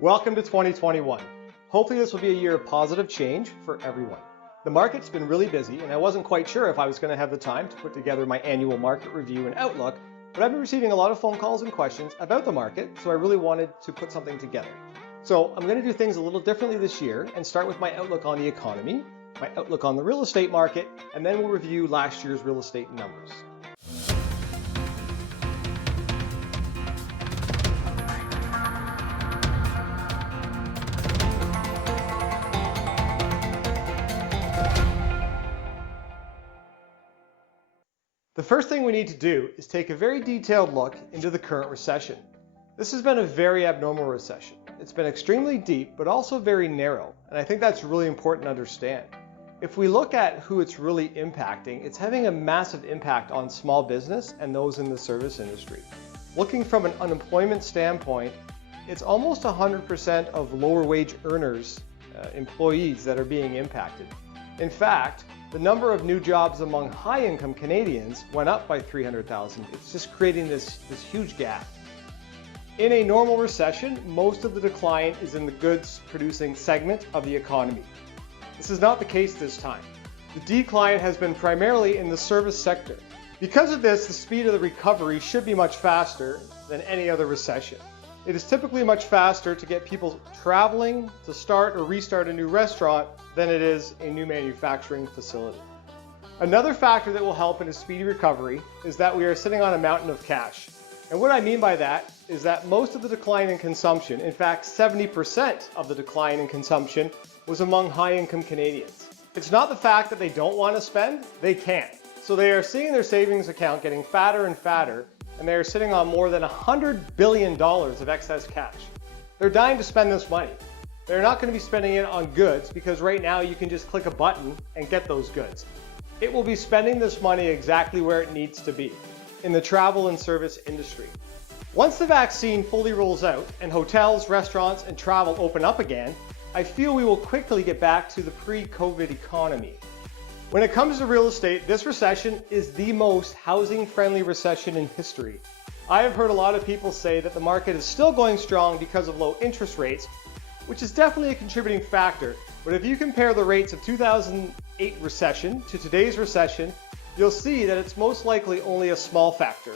Welcome to 2021. Hopefully this will be a year of positive change for everyone. The market's been really busy and I wasn't quite sure if I was going to have the time to put together my annual market review and outlook, but I've been receiving a lot of phone calls and questions about the market, so I really wanted to put something together. So I'm going to do things a little differently this year and start with my outlook on the economy, my outlook on the real estate market, and then we'll review last year's real estate numbers. The first thing we need to do is take a very detailed look into the current recession. This has been a very abnormal recession. It's been extremely deep, but also very narrow, and I think that's really important to understand. If we look at who it's really impacting, it's having a massive impact on small business and those in the service industry. Looking from an unemployment standpoint, it's almost 100% of lower wage earners, employees that are being impacted. In fact, the number of new jobs among high-income Canadians went up by 300,000. It's just creating this huge gap. In a normal recession, most of the decline is in the goods-producing segment of the economy. This is not the case this time. The decline has been primarily in the service sector. Because of this, the speed of the recovery should be much faster than any other recession. It is typically much faster to get people traveling to start or restart a new restaurant than it is a new manufacturing facility. Another factor that will help in a speedy recovery is that we are sitting on a mountain of cash. And what I mean by that is that most of the decline in consumption, in fact 70% of the decline in consumption, was among high-income Canadians. It's not the fact that they don't want to spend, they can't. So they are seeing their savings account getting fatter and fatter, and they are sitting on more than $100 billion of excess cash. They're dying to spend this money. They're not going to be spending it on goods because right now you can just click a button and get those goods. It will be spending this money exactly where it needs to be, in the travel and service industry. Once the vaccine fully rolls out and hotels, restaurants, and travel open up again, I feel we will quickly get back to the pre-COVID economy. When it comes to real estate, this recession is the most housing-friendly recession in history. I have heard a lot of people say that the market is still going strong because of low interest rates, which is definitely a contributing factor. But if you compare the rates of 2008 recession to today's recession, you'll see that it's most likely only a small factor.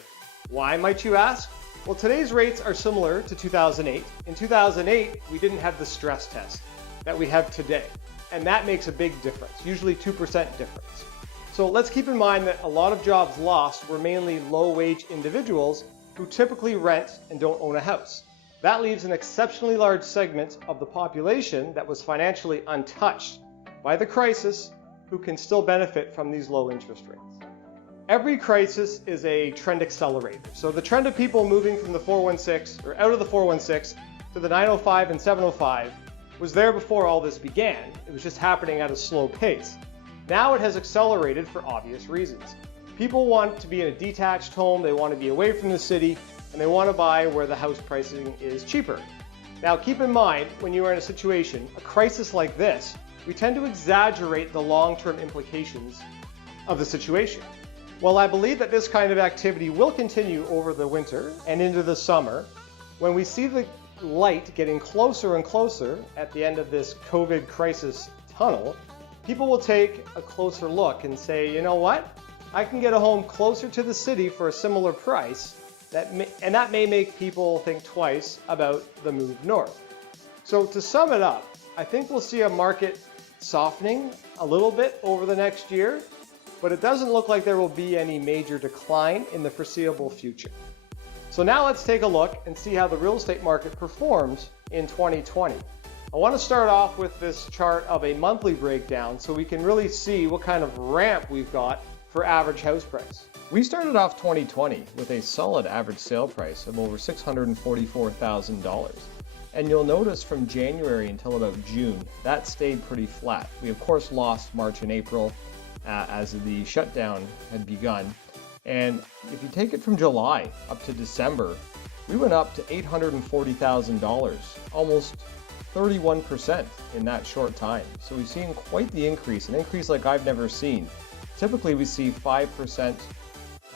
Why, might you ask? Well, today's rates are similar to 2008. In 2008, we didn't have the stress test that we have today. And that makes a big difference, usually 2% difference. So let's keep in mind that a lot of jobs lost were mainly low-wage individuals who typically rent and don't own a house. That leaves an exceptionally large segment of the population that was financially untouched by the crisis who can still benefit from these low interest rates. Every crisis is a trend accelerator. So the trend of people moving from the 416 or out of the 416 to the 905 and 705 was there before all this began. It was just happening at a slow pace. Now it has accelerated for obvious reasons. People want to be in a detached home, they want to be away from the city, and they want to buy where the house pricing is cheaper. Now keep in mind, when you are in a situation, a crisis like this, we tend to exaggerate the long-term implications of the situation. While I believe that this kind of activity will continue over the winter and into the summer, when we see the light getting closer and closer at the end of this COVID crisis tunnel, people will take a closer look and say, you know what? I can get a home closer to the city for a similar price, and that may make people think twice about the move north. So to sum it up, I think we'll see a market softening a little bit over the next year, but it doesn't look like there will be any major decline in the foreseeable future. So now let's take a look and see how the real estate market performed in 2020. I want to start off with this chart of a monthly breakdown so we can really see what kind of ramp we've got for average house price. We started off 2020 with a solid average sale price of over $644,000. And you'll notice from January until about June, that stayed pretty flat. We of course lost March and April as the shutdown had begun. And if you take it from July up to December, we went up to $840,000, almost 31% in that short time. So we've seen quite the increase, an increase like I've never seen. Typically we see 5%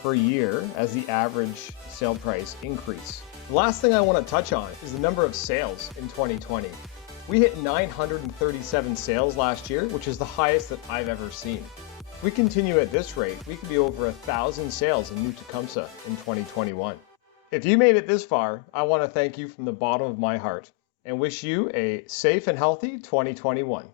per year as the average sale price increase. The last thing I want to touch on is the number of sales in 2020. We hit 937 sales last year, which is the highest that I've ever seen. If we continue at this rate, we could be over 1,000 sales in New Tecumseh in 2021. If you made it this far, I want to thank you from the bottom of my heart and wish you a safe and healthy 2021.